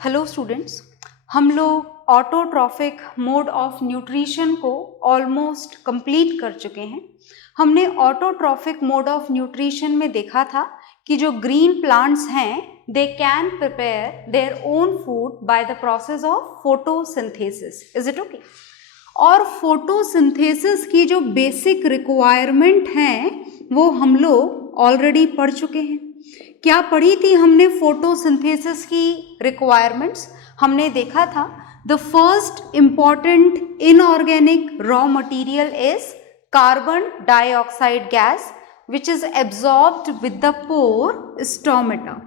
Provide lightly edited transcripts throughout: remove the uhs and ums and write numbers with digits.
Hello students, हम लोग autotrophic mode of nutrition को ऑलमोस्ट कंप्लीट कर चुके हैं। हमने ऑटोट्रॉफिक मोड ऑफ न्यूट्रिशन में देखा था कि जो ग्रीन प्लांट्स हैं they can prepare their own food by the process of photosynthesis. Is it okay? और फोटोसिंथेसिस की जो बेसिक रिक्वायरमेंट हैं वो हम लोग ऑलरेडी पढ़ चुके हैं। क्या पढ़ी थी हमने फोटोसिंथेसिस की रिक्वायरमेंट्स? हमने देखा था the first important inorganic raw material is carbon dioxide gas which is absorbed with the pore stomata.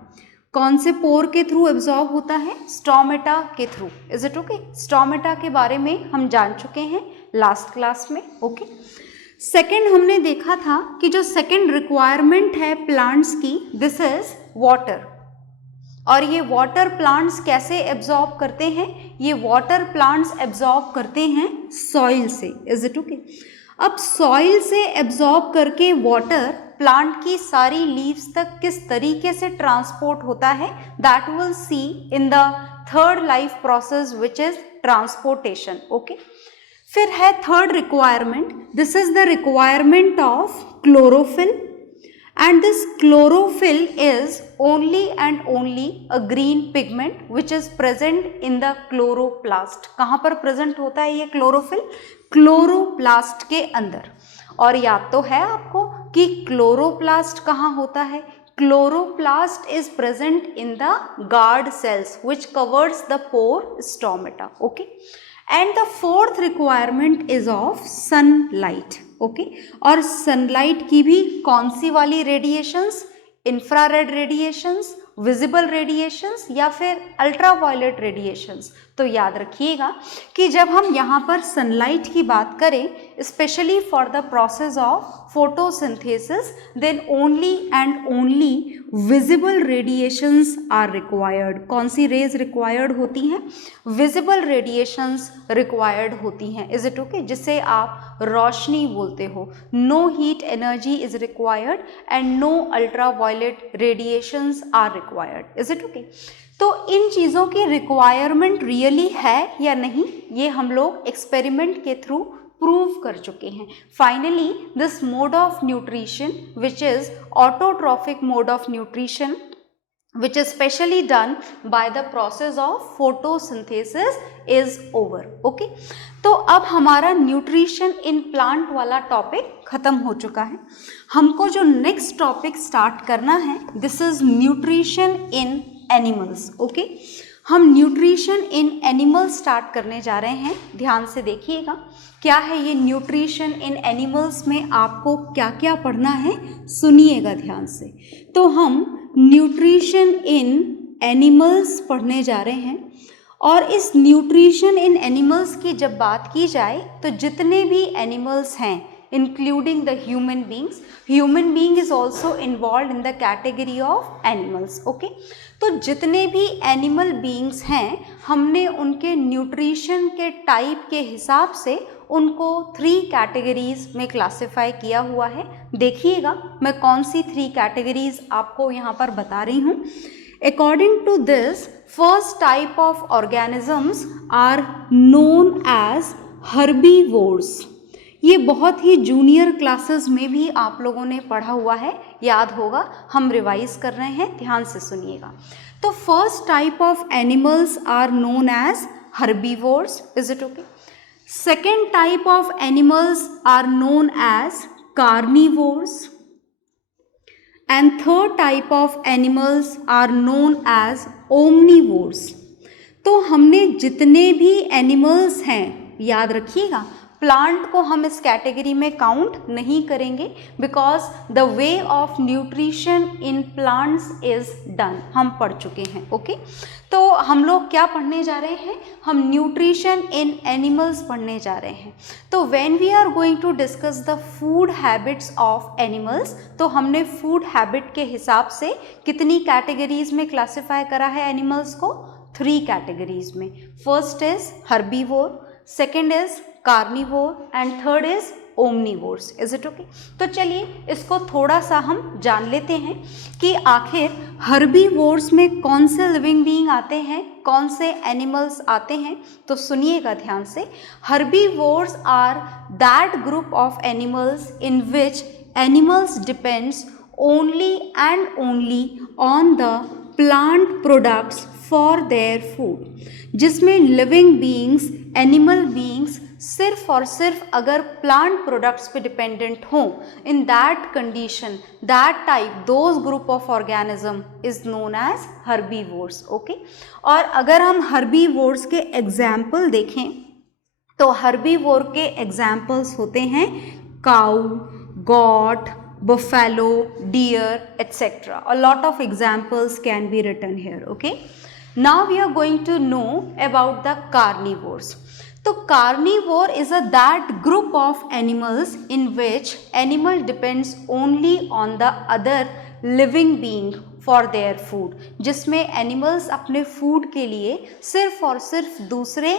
कौन से पोर के थ्रू एब्जॉर्ब होता है? स्टोमेटा के through. Is it okay? Stomata के बारे में हम जान चुके हैं लास्ट क्लास में। ओके, सेकेंड हमने देखा था कि जो सेकेंड रिक्वायरमेंट है प्लांट्स की, दिस इज वाटर। और ये वाटर प्लांट्स कैसे एब्जॉर्ब करते हैं? ये वाटर प्लांट्स एब्जॉर्ब करते हैं सॉइल से। Is it okay? अब सॉइल से एब्जॉर्ब करके वाटर प्लांट की सारी लीव्स तक किस तरीके से ट्रांसपोर्ट होता है, that will see in the third life process which is transportation. Okay, फिर है third requirement, this is the requirement of chlorophyll and this chlorophyll is only and only a green pigment which is present in the chloroplast। कहाँ पर present होता है ये chlorophyll? Chloroplast के अंदर। और याद तो है आपको कि क्लोरोप्लास्ट कहाँ होता है? Chloroplast is present in the guard cells which covers the pore stomata। okay, and the fourth requirement is of sunlight। Okay, और सनलाइट की भी कौन सी वाली radiations? Infrared radiations, visible radiations या फिर अल्ट्रावायलेट रेडिएशंस? तो याद रखिएगा कि जब हम यहाँ पर सनलाइट की बात करें, specially for the process of photosynthesis, then only and only visible radiations are required. कौन सी रेज रिक्वायर्ड होती हैं? विजिबल रेडिएशंस रिक्वायर्ड होती हैं। Is it okay? जिसे आप रोशनी बोलते हो। No heat energy is required and no ultraviolet radiations are required. Is it okay? तो इन चीज़ों की रिक्वायरमेंट रियली है या नहीं, ये हम लोग एक्सपेरिमेंट के थ्रू प्रूव कर चुके हैं। Finally this mode of nutrition which is autotrophic mode of nutrition which is specially done by the process of photosynthesis is over। okay, तो अब हमारा न्यूट्रिशन इन प्लांट वाला टॉपिक खत्म हो चुका है। हमको जो नेक्स्ट टॉपिक स्टार्ट करना है, this is nutrition in animals. Okay, हम न्यूट्रिशन इन एनिमल्स स्टार्ट करने जा रहे हैं। ध्यान से देखिएगा क्या है ये न्यूट्रिशन इन एनिमल्स में आपको क्या क्या पढ़ना है, सुनिएगा ध्यान से। तो हम न्यूट्रिशन इन एनिमल्स पढ़ने जा रहे हैं, और इस न्यूट्रिशन इन एनिमल्स की जब बात की जाए तो जितने भी एनिमल्स हैं including the human being is also involved in the category of animals। okay, तो जितने भी एनिमल बींग्स हैं हमने उनके न्यूट्रिशन के टाइप के हिसाब से उनको 3 कैटेगरीज में क्लासिफाई किया हुआ है। देखिएगा मैं कौन सी 3 कैटेगरीज आपको यहाँ पर बता रही हूँ। According to this, first type of organisms are known as herbivores. ये बहुत ही जूनियर क्लासेस में भी आप लोगों ने पढ़ा हुआ है, याद होगा। हम रिवाइज कर रहे हैं, ध्यान से सुनिएगा। तो first type of animals are known as herbivores. Is it okay? Second type of animals are known as carnivores and third type of animals are known as omnivores. तो हमने जितने भी एनिमल्स हैं, याद रखिएगा, प्लांट को हम इस कैटेगरी में काउंट नहीं करेंगे because the way of nutrition in plants is done, हम पढ़ चुके हैं। ओके, तो हम लोग क्या पढ़ने जा रहे हैं? हम न्यूट्रिशन इन एनिमल्स पढ़ने जा रहे हैं। तो when we are going to discuss the food habits of animals, तो हमने फूड हैबिट के हिसाब से कितनी कैटेगरीज में क्लासिफाई करा है एनिमल्स को? 3 कैटेगरीज में। First is herbivore, second is carnivore and third is omnivores. Is it okay? तो चलिए इसको थोड़ा सा हम जान लेते हैं कि आखिर हर्बीवोर्स में कौन से लिविंग बीइंग आते हैं, कौन से एनिमल्स आते हैं। तो सुनिएगा ध्यान से। Herbivores are that group of animals in which animals depends only and only on the plant products for their food, जिसमें लिविंग बीइंग्स, एनिमल बीइंग्स सिर्फ और सिर्फ अगर प्लांट प्रोडक्ट्स पे डिपेंडेंट हों, in that condition, that type, those group of organism is known as herbivores. Okay, और अगर हम हर्बीवोर्स के एग्जाम्पल देखें तो हर्बीवोर के एग्जाम्पल्स होते हैं काऊ, got, buffalo, deer, etc. A lot of examples can be written here. Okay, now we are going to know about the carnivores. So carnivore is that group of animals in which animal depends only on the other living being for their food, जिसमें animals अपने food के लिए सिर्फ और सिर्फ दूसरे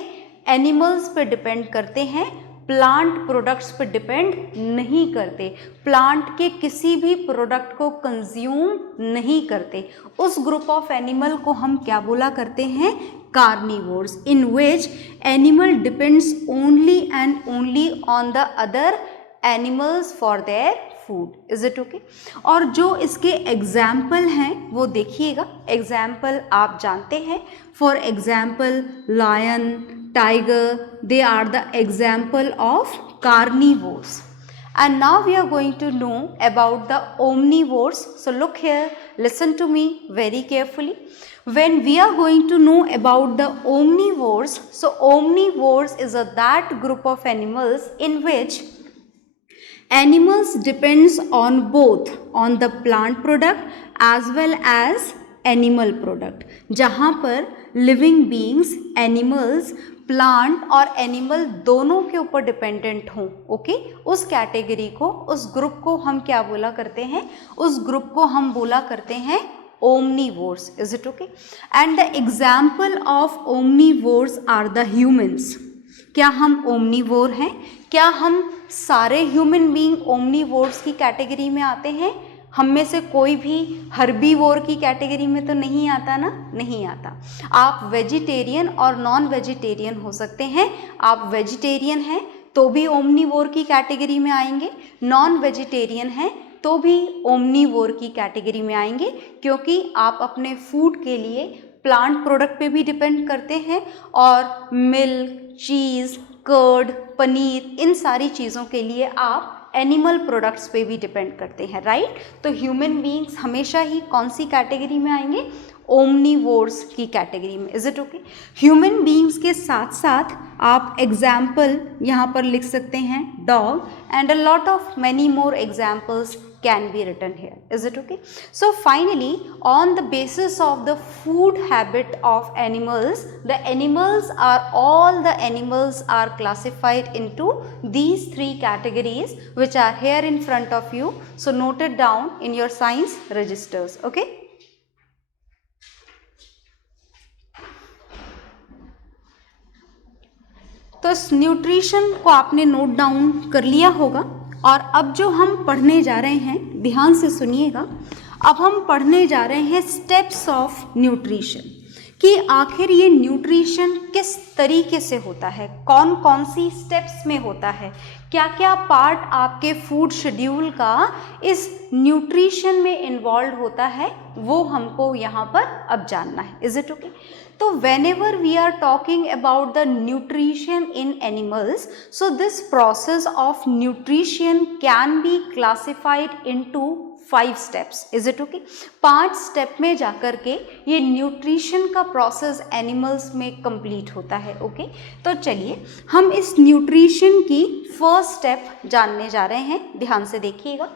animals पे depend करते हैं, प्लांट प्रोडक्ट्स पर डिपेंड नहीं करते, प्लांट के किसी भी प्रोडक्ट को कंज्यूम नहीं करते। उस ग्रुप ऑफ एनिमल को हम क्या बोला करते हैं? Carnivores, in which animal depends only and only on the other animals for their food. Is it okay? और जो इसके एग्जाम्पल हैं वो देखिएगा। एग्जाम्पल आप जानते हैं, for example lion, tiger, they are the example of carnivores. And now we are going to know about the omnivores. So look here, listen to me very carefully. When we are going to know about the omnivores, so omnivores is that group of animals in which animals depends on both on the plant product as well as animal product, जहाँ पर living beings, animals, plant और animal दोनों के ऊपर dependent हों। Okay, उस category को, उस ग्रुप को हम क्या बोला करते हैं? उस ग्रुप को हम बोला करते हैं omnivores. Is it okay? And the example of omnivores are the humans. क्या हम ओमनीवोर हैं? क्या हम सारे ह्यूमन बीइंग ओमनीवोर्स की कैटेगरी में आते हैं? हम में से कोई भी हर्बीवोर की कैटेगरी में तो नहीं आता ना? नहीं आता। आप वेजिटेरियन और नॉन वेजिटेरियन हो सकते हैं। आप वेजिटेरियन हैं तो भी ओमनीवोर की कैटेगरी में आएंगे, नॉन वेजिटेरियन हैं तो भी ओमनीवोर की कैटेगरी में आएंगे, क्योंकि आप अपने फूड के लिए प्लांट प्रोडक्ट पे भी डिपेंड करते हैं और मिल्क, चीज़, कर्ड, पनीर, इन सारी चीज़ों के लिए आप एनिमल प्रोडक्ट्स पे भी डिपेंड करते हैं, राइट? तो ह्यूमन बीइंग्स हमेशा ही कौन सी कैटेगरी में आएंगे? ओमनीवोर्स की कैटेगरी में। Is it okay? Human beings के साथ साथ आप एग्जाम्पल यहाँ पर लिख सकते हैं dog, and a lot of many more examples can be written here. Is it okay? So finally, on the basis of the food habit of animals, the animals are classified into these three categories which are here in front of you. So note it down in your science registers. Okay? तो इस nutrition को आपने note down कर लिया होगा, और अब जो हम पढ़ने जा रहे हैं, ध्यान से सुनिएगा, अब हम पढ़ने जा रहे हैं स्टेप्स ऑफ न्यूट्रिशन, कि आखिर ये न्यूट्रिशन किस तरीके से होता है, कौन कौन सी स्टेप्स में होता है, क्या क्या पार्ट आपके फूड शेड्यूल का इस न्यूट्रिशन में इन्वॉल्व होता है, वो हमको यहाँ पर अब जानना है। Is it okay? तो whenever we are talking about the nutrition in animals, so this process of nutrition can be classified into 5 steps. Is it okay? 5 step में जाकर के ये न्यूट्रिशन का प्रोसेस एनिमल्स में कंप्लीट होता है। ओके, तो चलिए हम इस न्यूट्रिशन की फर्स्ट स्टेप जानने जा रहे हैं, ध्यान से देखिएगा।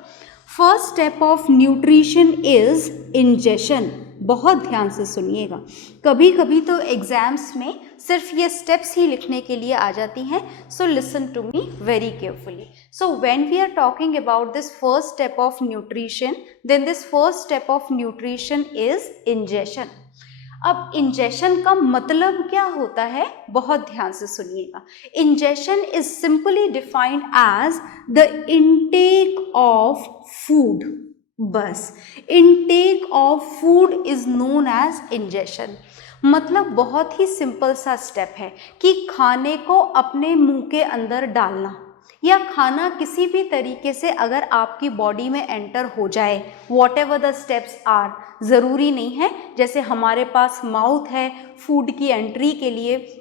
First step of nutrition is ingestion. बहुत ध्यान से सुनिएगा, कभी कभी तो एग्जाम्स में सिर्फ ये स्टेप्स ही लिखने के लिए आ जाती हैं, so listen to me very carefully. So when we are talking about this first step of nutrition, then this first step of nutrition is ingestion. अब इंजेशन का मतलब क्या होता है, बहुत ध्यान से सुनिएगा। Ingestion is simply defined as the intake of food, बस intake of food is known as ingestion. मतलब बहुत ही सिंपल सा स्टेप है कि खाने को अपने मुंह के अंदर डालना, या खाना किसी भी तरीके से अगर आपकी बॉडी में एंटर हो जाए, whatever the steps are, ज़रूरी नहीं है जैसे हमारे पास माउथ है फूड की एंट्री के लिए,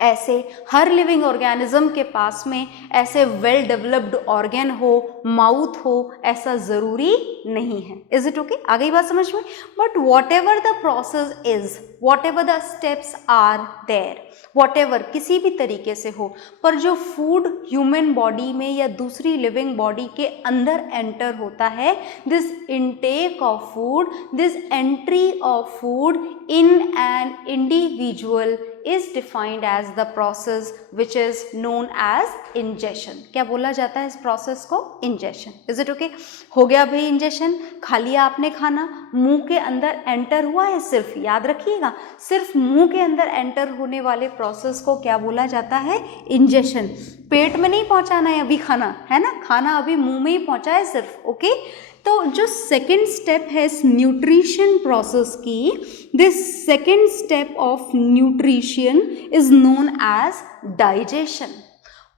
ऐसे हर लिविंग ऑर्गेनिज्म के पास में ऐसे वेल डेवलप्ड ऑर्गन हो, माउथ हो, ऐसा ज़रूरी नहीं है। Is it okay? आ गई बात समझ में? But whatever the process is, whatever the steps are there, whatever किसी भी तरीके से हो, पर जो फूड ह्यूमन बॉडी में या दूसरी लिविंग बॉडी के अंदर एंटर होता है, this intake of food, this entry of food in an individual is defined as the process which is known as ingestion। क्या बोला जाता है इस प्रोसेस को? इंजेशन। Is it okay? हो गया भाई इंजेशन, खा लिया आपने खाना, मुंह के अंदर एंटर हुआ है, सिर्फ याद रखिएगा, सिर्फ मुंह के अंदर एंटर होने वाले प्रोसेस को क्या बोला जाता है? इंजेशन। पेट में नहीं पहुंचाना है अभी खाना, है ना, खाना अभी मुंह में ही पहुंचा है सिर्फ। ओके, तो जो सेकेंड स्टेप है इस न्यूट्रिशन प्रोसेस की, this second step of nutrition is known as digestion.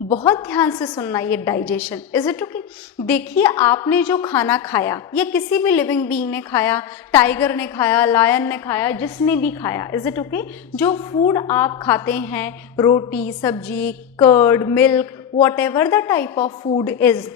बहुत ध्यान से सुनना ये डाइजेशन। Is it okay? देखिए आपने जो खाना खाया या किसी भी लिविंग बीइंग ने खाया, टाइगर ने खाया, लायन ने खाया, जिसने भी खाया, इज इट ओके, जो फूड आप खाते हैं, रोटी, सब्जी, curd, milk, whatever the type of food is,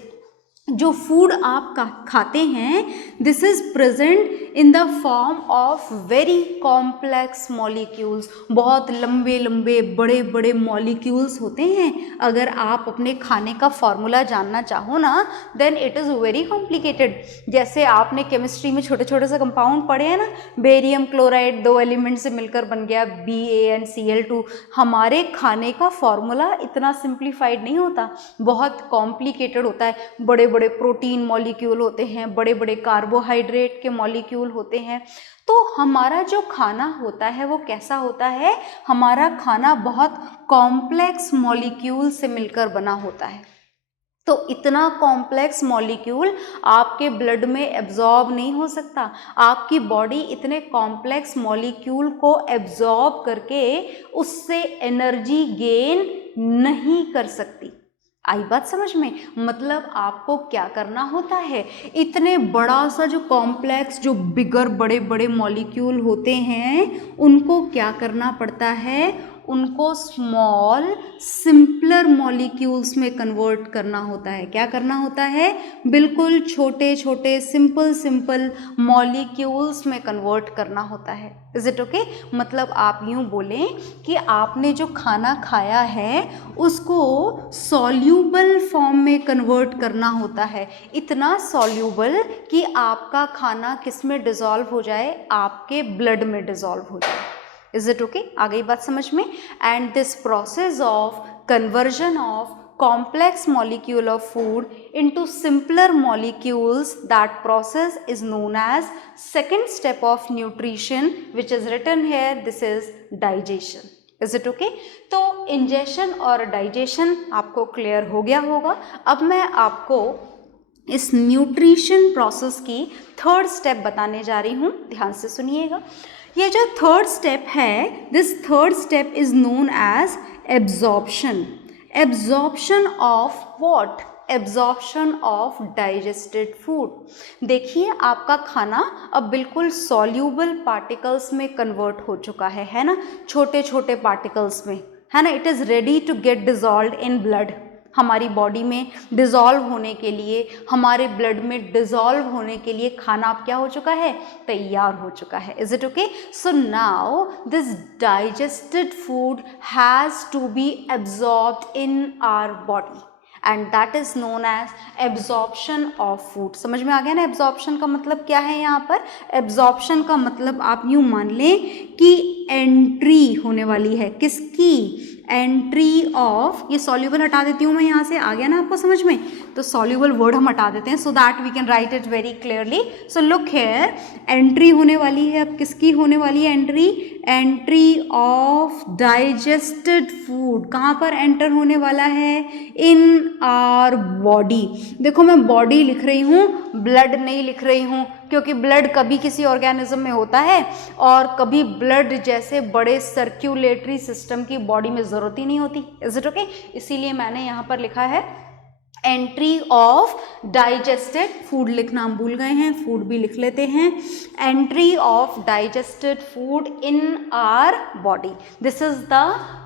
जो फूड आप खाते हैं, this is present in the form of very complex molecules. बहुत लंबे लंबे बड़े बड़े मॉलिक्यूल्स होते हैं। अगर आप अपने खाने का फॉर्मूला जानना चाहो ना, then it is very complicated. जैसे आपने केमिस्ट्री में छोटे छोटे से कंपाउंड पढ़े हैं ना, बेरियम क्लोराइड 2 एलिमेंट से मिलकर बन गया BaNCl2। हमारे खाने का फॉर्मूला इतना सिंप्लीफाइड नहीं होता, बहुत कॉम्प्लिकेटेड होता है। बड़े बड़े प्रोटीन मॉलिक्यूल होते हैं, बड़े बड़े कार्बोहाइड्रेट के मॉलिक्यूल होते हैं। तो हमारा जो खाना होता है वो कैसा होता है? हमारा खाना बहुत कॉम्प्लेक्स मॉलिक्यूल से मिलकर बना होता है। तो इतना कॉम्प्लेक्स मॉलिक्यूल आपके ब्लड में एब्जॉर्ब नहीं हो सकता। आपकी बॉडी इतने कॉम्प्लेक्स मॉलिक्यूल को एब्जॉर्ब करके उससे एनर्जी गेन नहीं कर सकती। आई बात समझ में? मतलब आपको क्या करना होता है, इतने बड़ा सा जो कॉम्प्लेक्स, जो बिगर बड़े बड़े मॉलिक्यूल होते हैं, उनको क्या करना पड़ता है? उनको स्मॉल सिंपलर मॉलिक्यूल्स में कन्वर्ट करना होता है। क्या करना होता है? बिल्कुल छोटे छोटे सिंपल सिंपल मॉलिक्यूल्स में कन्वर्ट करना होता है। Is it okay? मतलब आप यूँ बोलें कि आपने जो खाना खाया है उसको सॉल्यूबल फॉर्म में कन्वर्ट करना होता है। इतना सॉल्यूबल कि आपका खाना किस में डिज़ोल्व हो जाए? आपके ब्लड में डिज़ोल्व हो जाए। Is it okay? आ गई बात समझ में? And this process of conversion of complex molecule of food into simpler molecules, that process is known as second step of nutrition, which is written here, this is digestion. Is it okay? तो ingestion और digestion आपको clear हो गया होगा। अब मैं आपको इस न्यूट्रिशन प्रोसेस की थर्ड स्टेप बताने जा रही हूँ, ध्यान से सुनिएगा। ये जो थर्ड स्टेप है, this third step is known as absorption. Absorption of what? Absorption of digested food. देखिए आपका खाना अब बिल्कुल सॉल्यूबल पार्टिकल्स में कन्वर्ट हो चुका है ना, छोटे छोटे पार्टिकल्स में, है ना। It is ready to get dissolve in blood. हमारी बॉडी में डिज़ोल्व होने के लिए, हमारे ब्लड में डिज़ोल्व होने के लिए खाना अब क्या हो चुका है? तैयार हो चुका है। Is it okay? So now this digested food has to be absorbed in our body and that is known as absorption of food. समझ में आ गया ना एब्जॉर्प्शन का मतलब क्या है? यहाँ पर एब्जॉर्प्शन का मतलब आप यूँ मान लें कि एंट्री होने वाली है। किसकी? एंट्री ऑफ, ये सॉल्यूबल हटा देती हूँ मैं यहाँ से, आ गया ना आपको समझ में, तो सॉल्यूबल वर्ड हम हटा देते हैं so that we can write it very clearly. So look here, entry होने वाली है, अब किसकी होने वाली है entry, entry of digested food, कहाँ पर एंटर होने वाला है, इन आवर बॉडी। देखो मैं बॉडी लिख रही हूँ, ब्लड नहीं लिख रही हूँ, क्योंकि ब्लड कभी किसी ऑर्गेनिज्म में होता है और कभी ब्लड जैसे बड़े सर्क्यूलेटरी सिस्टम की बॉडी में ज़रूरत ही नहीं होती। Is it okay? इसीलिए मैंने यहाँ पर लिखा है एंट्री ऑफ डाइजेस्टेड फूड, लिखना हम भूल गए हैं, फूड भी लिख लेते हैं, entry of digested food in our body. This is the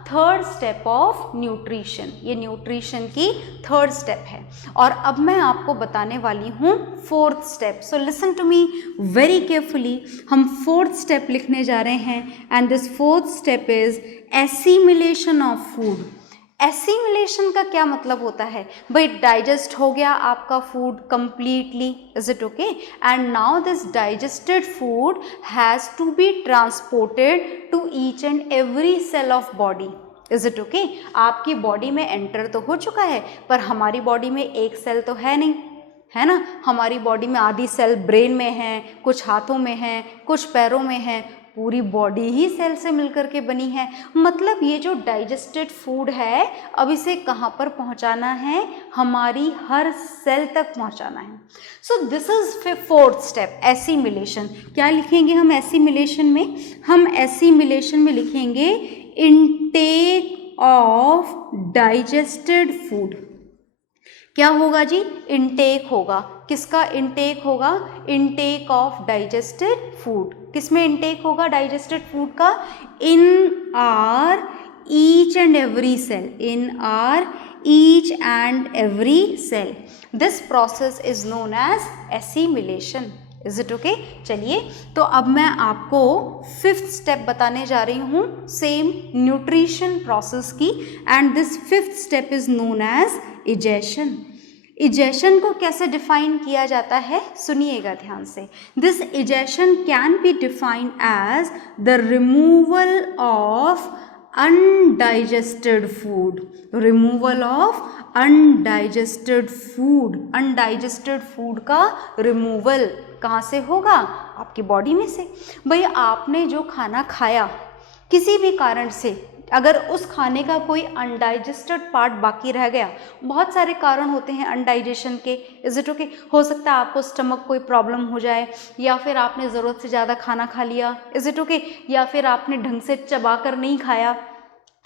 third step of nutrition, ये न्यूट्रिशन की थर्ड स्टेप है। और अब मैं आपको बताने वाली हूँ fourth step. So listen to me very carefully, हम फोर्थ स्टेप लिखने जा रहे हैं and this fourth step is assimilation of food. Assimilation का क्या मतलब होता है भाई, डाइजेस्ट हो गया आपका food completely, is it okay, and now this digested food has to be transported to each and every cell of body. Is it okay? आपकी बॉडी में एंटर तो हो चुका है, पर हमारी बॉडी में एक सेल तो है नहीं, है ना, हमारी बॉडी में आधी सेल ब्रेन में है, कुछ हाथों में है, कुछ पैरों में है, पूरी बॉडी ही सेल से मिलकर के बनी है। मतलब ये जो डाइजेस्टेड फूड है, अब इसे कहाँ पर पहुँचाना है, हमारी हर सेल तक पहुँचाना है। So this is fourth step, assimilation. क्या लिखेंगे हम एसिमिलेशन में, हम एसिमिलेशन में लिखेंगे इनटेक ऑफ डाइजेस्टेड फूड। क्या होगा जी, इनटेक होगा, किसका इनटेक होगा, इनटेक ऑफ डाइजेस्टेड फूड। किसमें इनटेक होगा डाइजेस्टेड फूड का, in our each and every cell, in our each and every cell. This process is known as assimilation. Is it okay? चलिए, तो अब मैं आपको फिफ्थ स्टेप बताने जा रही हूँ सेम न्यूट्रिशन प्रोसेस की, and this fifth step is known as egestion. Egestion को कैसे डिफाइन किया जाता है, सुनिएगा ध्यान से। This egestion can be defined as the removal of undigested food, removal of undigested food. Undigested food का रिमूवल कहाँ से होगा, आपकी बॉडी में से। भाई आपने जो खाना खाया, किसी भी कारण से अगर उस खाने का कोई अनडाइजेस्टेड पार्ट बाकी रह गया, बहुत सारे कारण होते हैं अनडाइजेशन के, इज इट ओके? हो सकता है आपको स्टमक कोई प्रॉब्लम हो जाए, या फिर आपने ज़रूरत से ज़्यादा खाना खा लिया, इज इट ओके, या फिर आपने ढंग से चबा कर नहीं खाया।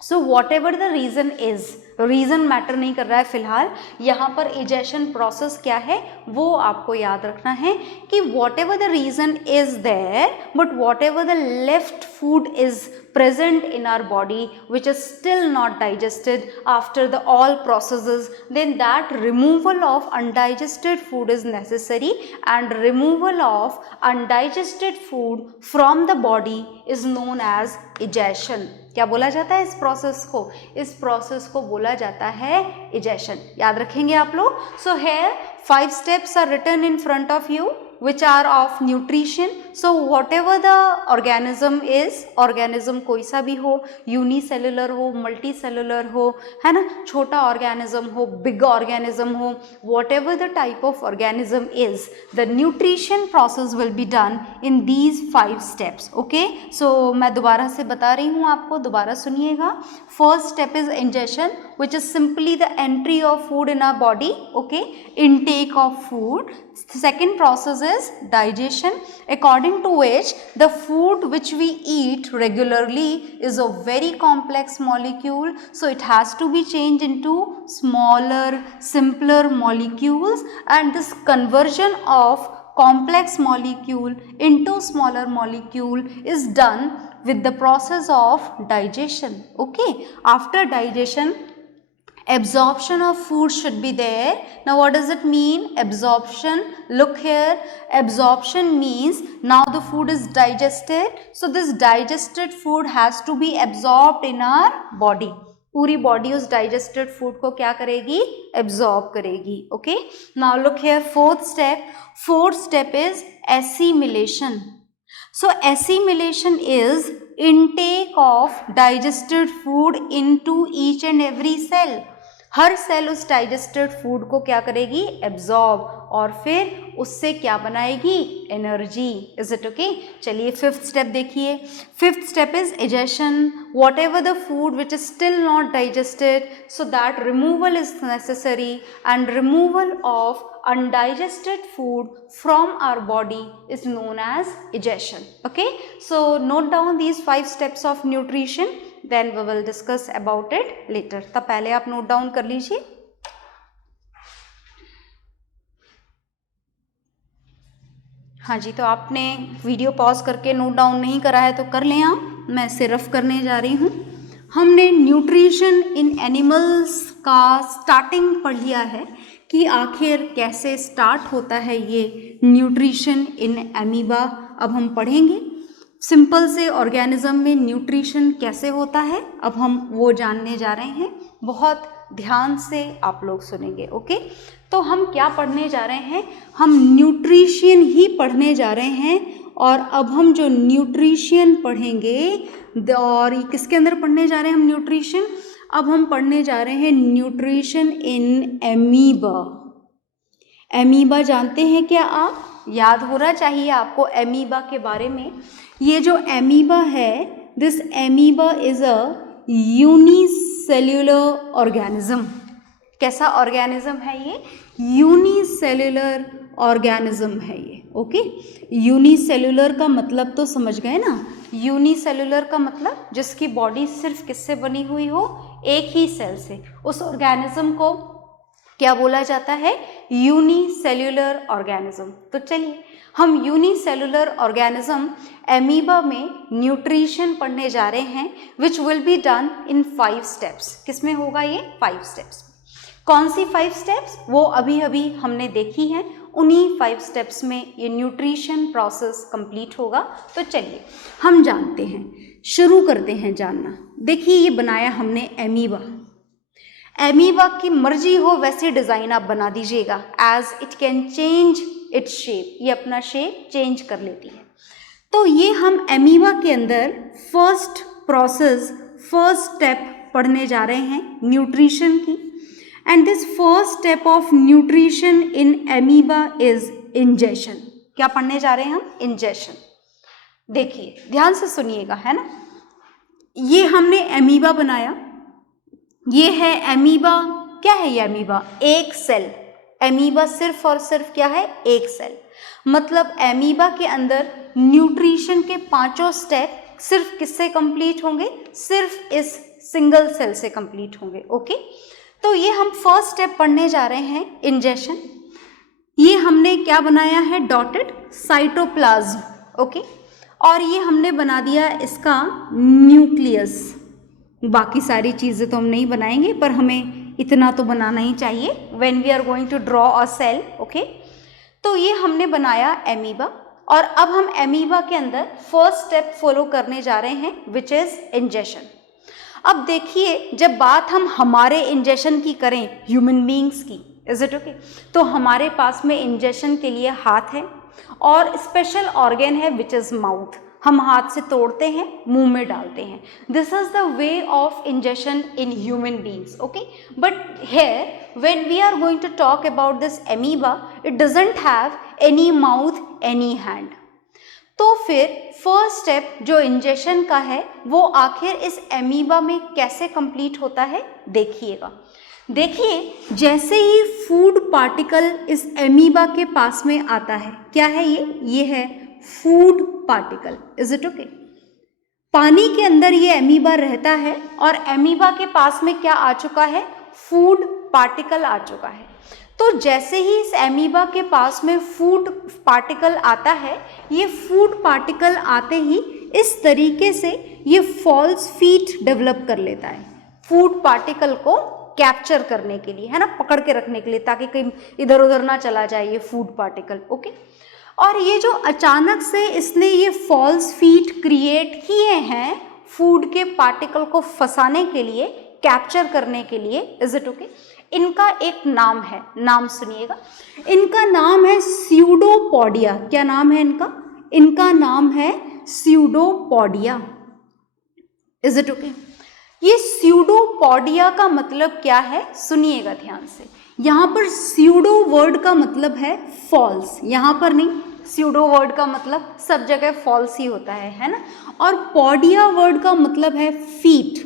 So what ever the reason is, reason matter नहीं कर रहा है फिलहाल, यहाँ पर इजेशन प्रोसेस क्या है वो आपको याद रखना है कि whatever the reason is there, but whatever the left food is present in our body which is still not digested after the all processes, then that removal of undigested food is necessary, and removal of undigested food from the body is known as egestion. क्या बोला जाता है इस process को, इस process को बोला जाता है इजेशन। याद रखेंगे आप लोग। सो here 5 steps are written in front of you which are of nutrition. So whatever the organism is, organism कोई सा भी हो, यूनिसेलुलर हो, मल्टीसेलुलर हो, है ना, छोटा ऑर्गेनिज्म हो, बिग ऑर्गेनिज्म हो, whatever the type of organism is, the nutrition process will be done in these 5 steps. Okay, so मैं दोबारा से बता रही हूँ आपको, दोबारा सुनिएगा। First step is ingestion, which is simply the entry of food in our body. Okay, intake of food. Second process is digestion, according to which the food which we eat regularly is a very complex molecule, so it has to be changed into smaller, simpler molecules, and this conversion of complex molecule into smaller molecule is done with the process of digestion. Okay, after digestion, absorption of food should be there. Now what does it mean, absorption? Look here, absorption means now the food is digested, so this digested food has to be absorbed in our body. पूरी body उस digested food को क्या करेगी, absorb करेगी। Okay, now look here, fourth step is assimilation. So assimilation is intake of digested food into each and every cell. हर cell उस digested food को क्या करेगी, एब्जॉर्ब, और फिर उससे क्या बनाएगी, एनर्जी. Is it okay? चलिए फिफ्थ स्टेप देखिए. Fifth step is egestion. Whatever the food which is still not digested, so that removal is necessary, and removal of undigested food from our body is known as digestion. Okay, so note down these 5 steps of nutrition, then we will discuss about it later. तब पहले आप note down कर लीजिए. हाँ जी, तो आपने video pause करके note down नहीं करा है तो कर लें आप. मैं सिर्फ करने जा रही हूँ. हमने न्यूट्रिशन इन एनिमल्स का स्टार्टिंग पढ़ लिया है कि आखिर कैसे स्टार्ट होता है ये न्यूट्रिशन इन एमीबा. अब हम पढ़ेंगे सिंपल से ऑर्गेनिज्म में न्यूट्रिशन कैसे होता है. अब हम वो जानने जा रहे हैं. बहुत ध्यान से आप लोग सुनेंगे. ओके, तो हम क्या पढ़ने जा रहे हैं, हम न्यूट्रिशन ही पढ़ने जा रहे हैं. और अब हम जो न्यूट्रिशन पढ़ेंगे, और ये किसके अंदर पढ़ने जा रहे हैं हम न्यूट्रिशन, अब हम पढ़ने जा रहे हैं न्यूट्रिशन इन एमीबा. एमीबा जानते हैं क्या आप? याद होना चाहिए आपको एमीबा के बारे में. ये जो एमीबा है, this amoeba is a unicellular organism. कैसा ऑर्गेनिज्म है ये? यूनिसेल्युलर ऑर्गेनिज्म है ये. ओके, यूनिसेल्युलर का मतलब तो समझ गए ना. यूनिसेल्युलर का मतलब जिसकी बॉडी सिर्फ किससे बनी हुई हो, एक ही सेल से. उस ऑर्गेनिज्म को क्या बोला जाता है? Unicellular organism. तो चलिए हम यूनिसेल्युलर ऑर्गेनिज्म एमीबा में न्यूट्रिशन पढ़ने जा रहे हैं, which will be done in 5 steps. किसमें होगा ये? 5 स्टेप्स. कौन सी 5 स्टेप्स? वो अभी अभी हमने देखी हैं. उन्हीं 5 स्टेप्स में ये न्यूट्रिशन प्रोसेस कंप्लीट होगा. तो चलिए हम जानते हैं, शुरू करते हैं जानना. देखिए ये बनाया हमने एमीबा. एमीबा की मर्जी हो वैसे डिज़ाइन आप बना दीजिएगा, as it can change its shape. ये अपना शेप चेंज कर लेती है. तो ये हम एमीबा के अंदर फर्स्ट प्रोसेस, फर्स्ट स्टेप पढ़ने जा रहे हैं न्यूट्रिशन की. And this first step of nutrition in amoeba is ingestion. क्या पढ़ने जा रहे हैं हम? इंजेशन. देखिए ध्यान से सुनिएगा, है ना. ये हमने एमीबा बनाया. ये है एमीबा. क्या है ये एमीबा? एक सेल. एमीबा सिर्फ और सिर्फ क्या है? एक सेल. मतलब एमीबा के अंदर न्यूट्रिशन के 5 स्टेप सिर्फ किससे कंप्लीट होंगे? सिर्फ इस सिंगल सेल से कंप्लीट होंगे. ओके, तो ये हम फर्स्ट स्टेप पढ़ने जा रहे हैं, इंजेशन. ये हमने क्या बनाया है? Dotted cytoplasm. ओके, और ये हमने बना दिया इसका न्यूक्लियस. बाकी सारी चीज़ें तो हम नहीं बनाएंगे, पर हमें इतना तो बनाना ही चाहिए when we are going to draw a cell. Okay, तो ये हमने बनाया एमीबा. और अब हम एमीबा के अंदर फर्स्ट स्टेप फॉलो करने जा रहे हैं, विच इज़ इंजेशन. अब देखिए, जब बात हम हमारे इंजेशन की करें, ह्यूमन बींग्स की, इज इट ओके, तो हमारे पास में इंजेशन के लिए हाथ है और स्पेशल ऑर्गन है विच इज़ माउथ. हम हाथ से तोड़ते हैं, मुंह में डालते हैं. This is the way of ingestion in human beings. Okay, but here when we are going to talk about this amoeba, it doesn't have any mouth, any hand. तो फिर फर्स्ट स्टेप जो इंजेशन का है, वो आखिर इस amoeba में कैसे कंप्लीट होता है, देखिएगा. देखिए, जैसे ही फूड पार्टिकल इस एमीबा के पास में आता है, क्या है ये है food particle. Is it okay? पानी के अंदर ये एमीबा रहता है और एमीबा के पास में क्या आ चुका है? फूड पार्टिकल आ चुका है. तो जैसे ही इस एमीबा के पास में फूड पार्टिकल आता है, ये फूड पार्टिकल आते ही इस तरीके से ये फॉल्स फीट डेवलप कर लेता है, फूड पार्टिकल को कैप्चर करने के लिए, है ना, पकड़ के रखने के लिए, ताकि कहीं इधर उधर ना चला जाए ये फूड पार्टिकल. ओके, और ये जो अचानक से इसने ये फॉल्स फीट क्रिएट किए हैं फूड के पार्टिकल को फंसाने के लिए, कैप्चर करने के लिए, इज इट ओके, इनका एक नाम है. नाम सुनिएगा, इनका नाम है स्यूडोपोडिया. क्या नाम है इनका? इनका नाम है स्यूडोपोडिया। Is it okay? ये स्यूडोपोडिया का मतलब क्या है, सुनिएगा ध्यान से। यहाँ पर स्यूडो वर्ड का मतलब है फॉल्स, यहाँ पर नहीं, स्यूडो वर्ड का मतलब सब जगह फॉल्स ही होता है ना। और पोडिया वर्ड का मतलब है फीट।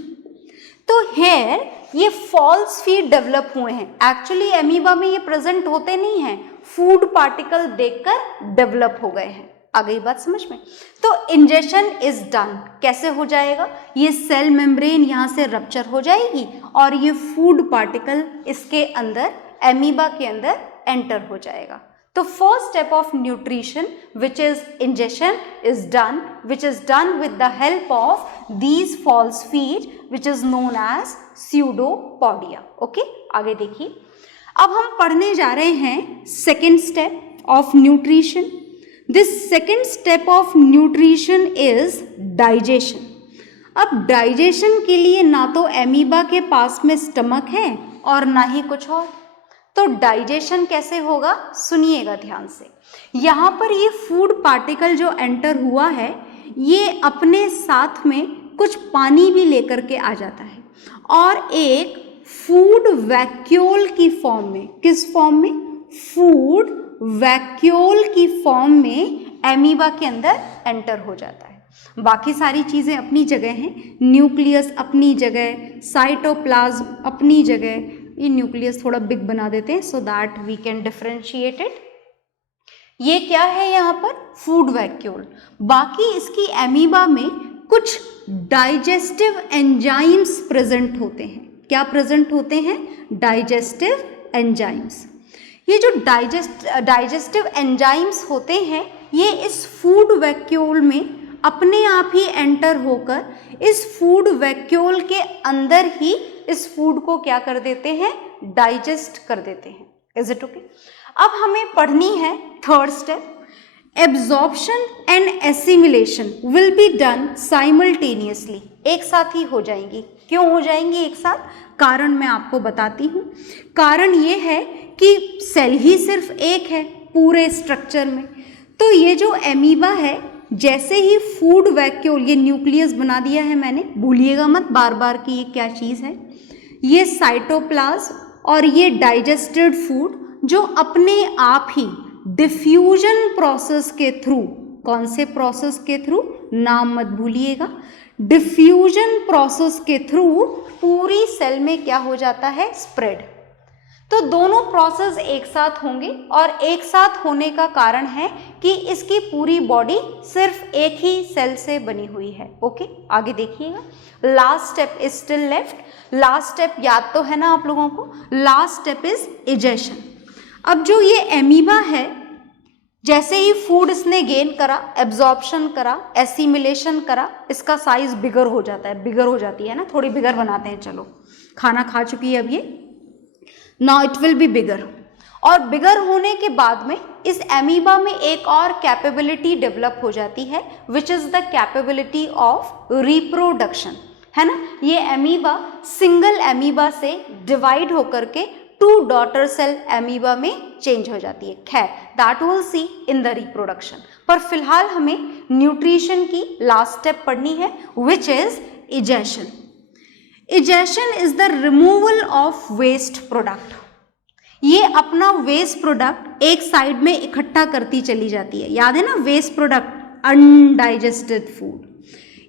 तो हेयर ये फॉल्स फीट डेवलप हुए हैं। एक्चुअली एमीबा में ये प्रेजेंट होते नहीं हैं, फूड पार्टिकल देखकर डेवलप हो गए हैं। आ गई बात समझ में? तो इंजेक्शन इज डन, कैसे हो जाएगा? ये सेल मेम्ब्रेन यहाँ से रप्चर हो जाएगी और ये फूड पार्टिकल इसके अंदर, एमीबा के अंदर एंटर हो जाएगा। तो first step of nutrition which is injection is done, which is done with the help of these false feet which is known as pseudopodia. Okay, आगे देखिए। अब हम पढ़ने जा रहे हैं second step of nutrition. This second step of nutrition is digestion. अब digestion के लिए ना तो एमीबा के पास में स्टमक है और ना ही कुछ और, तो डाइजेशन कैसे होगा? सुनिएगा ध्यान से। यहाँ पर ये फूड पार्टिकल जो एंटर हुआ है, ये अपने साथ में कुछ पानी भी लेकर के आ जाता है और एक फूड वैक्यूल की फॉर्म में, किस फॉर्म में? फूड वैक्यूल की फॉर्म में एमीबा के अंदर एंटर हो जाता है। बाकी सारी चीज़ें अपनी जगह हैं, न्यूक्लियस अपनी जगह, साइटोप्लाज्म अपनी जगह। ये न्यूक्लियस थोड़ा बिग बना देते हैं so that we can differentiate it. ये क्या है यहाँ पर? Food vacuole. बाकी इसकी एमीबा में कुछ डाइजेस्टिव एंजाइम्स प्रेजेंट होते हैं। क्या प्रेजेंट होते हैं? Digestive enzymes. ये जो डाइजेस्टिव एंजाइम्स होते हैं, ये इस फूड वैक्यूल में अपने आप ही एंटर होकर इस फूड वैक्यूल के अंदर ही इस फूड को क्या कर देते हैं? डाइजेस्ट कर देते हैं। Is it okay? अब हमें पढ़नी है third step. Absorption and assimilation will be done simultaneously. एक साथ ही हो जाएंगी। क्यों हो जाएंगी एक साथ? कारण मैं आपको बताती हूँ। कारण ये है कि सेल ही सिर्फ एक है पूरे स्ट्रक्चर में। तो ये जो एमीबा है, जैसे ही फूड वैक्यूल, ये न्यूक्लियस बना दिया है मैंने, भूलिएगा मत बार बार कि ये क्या चीज़ है। ये साइटोप्लाज्म और ये डाइजेस्टेड फूड जो अपने आप ही डिफ्यूजन प्रोसेस के थ्रू, कौन से प्रोसेस के थ्रू? नाम मत भूलिएगा। डिफ्यूजन प्रोसेस के थ्रू पूरी सेल में क्या हो जाता है? स्प्रेड। तो दोनों प्रोसेस एक साथ होंगे और एक साथ होने का कारण है कि इसकी पूरी बॉडी सिर्फ एक ही सेल से बनी हुई है। ओके, आगे देखिएगा। Last step is still left. Last step याद तो है ना आप लोगों को? Last step is egestion. अब जो ये एमीबा है, जैसे ही फूड इसने गेन करा, एब्जॉर्प्शन करा, एसिमिलेशन करा, इसका साइज बिगर हो जाता है, बिगर हो जाती है ना, थोड़ी बिगर बनाते हैं। चलो, खाना खा चुकी है अब ये, now it will be bigger. और बिगर होने के बाद में इस एमीबा में एक और कैपेबिलिटी डेवलप हो जाती है, which is the capability of reproduction, है ना। ये एमीबा सिंगल एमीबा से डिवाइड होकर के 2 डॉटर सेल एमीबा में चेंज हो जाती है। खैर, that will see in the reproduction. पर फिलहाल हमें न्यूट्रिशन की लास्ट स्टेप पढ़नी है, which is egestion. Egestion is the removal of waste product. ये अपना वेस्ट प्रोडक्ट एक साइड में इकट्ठा करती चली जाती है। याद है ना, वेस्ट प्रोडक्ट, अनडाइजेस्टेड फूड।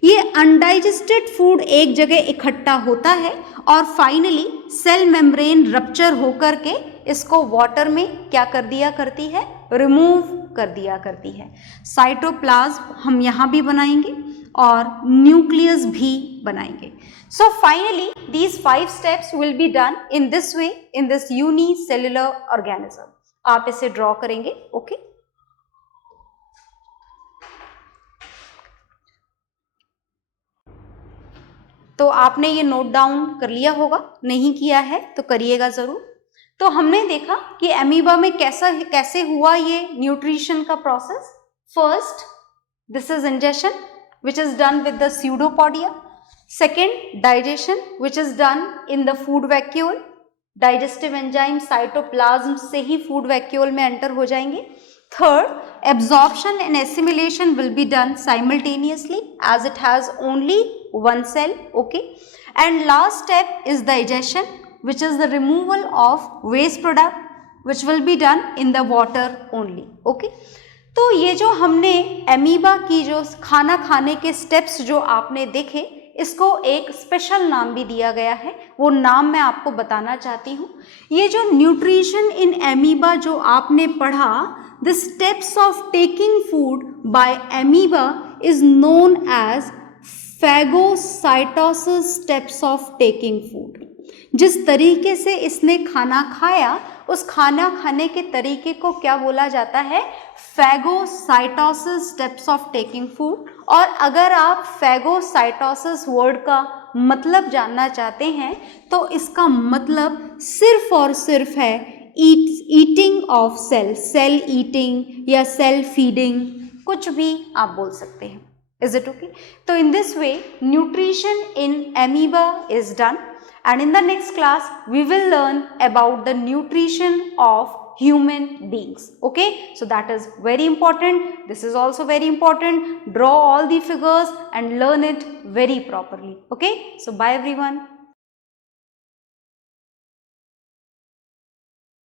ये अनडाइजेस्टेड फूड एक जगह इकट्ठा होता है और फाइनली सेल मेम्ब्रेन रप्चर होकर के इसको वाटर में क्या कर दिया करती है? रिमूव कर दिया करती है। साइटोप्लाज्म हम यहाँ भी बनाएंगे और न्यूक्लियस भी बनाएंगे। So finally these 5 steps will be done in this way in this unicellular organism. आप इसे ड्रॉ करेंगे। ओके, तो आपने ये नोट डाउन कर लिया होगा, नहीं किया है तो करिएगा जरूर। तो हमने देखा कि एमीबा में कैसे हुआ ये न्यूट्रिशन का process. First, this is injection which is done with the pseudopodia. Second, digestion which is done in the food vacuole. Digestive enzyme cytoplasm से ही फूड वैक्यूल में एंटर हो जाएंगे। Third, absorption and assimilation will be done simultaneously as it has only one cell, okay. And last step is digestion, which is the removal of waste product, which will be done in the water only, okay. तो ये जो हमने amoeba की जो खाना खाने के steps जो आपने देखे, इसको एक स्पेशल नाम भी दिया गया है, वो नाम मैं आपको बताना चाहती हूँ। ये जो न्यूट्रिशन इन एमीबा जो आपने पढ़ा, the steps of taking food by amoeba is known as phagocytosis steps of taking food. जिस तरीके से इसने खाना खाया, उस खाना खाने के तरीके को क्या बोला जाता है? Phagocytosis steps of taking food. और अगर आप फैगोसाइटोसिस वर्ड का मतलब जानना चाहते हैं तो इसका मतलब सिर्फ और सिर्फ है eating of cell, cell eating या सेल फीडिंग, कुछ भी आप बोल सकते हैं। Is it okay? तो in this way nutrition in amoeba is done, and in the next class we will learn about the nutrition of human beings, okay. So that is very important. This is also very important. Draw all the figures and learn it very properly, okay. So bye everyone.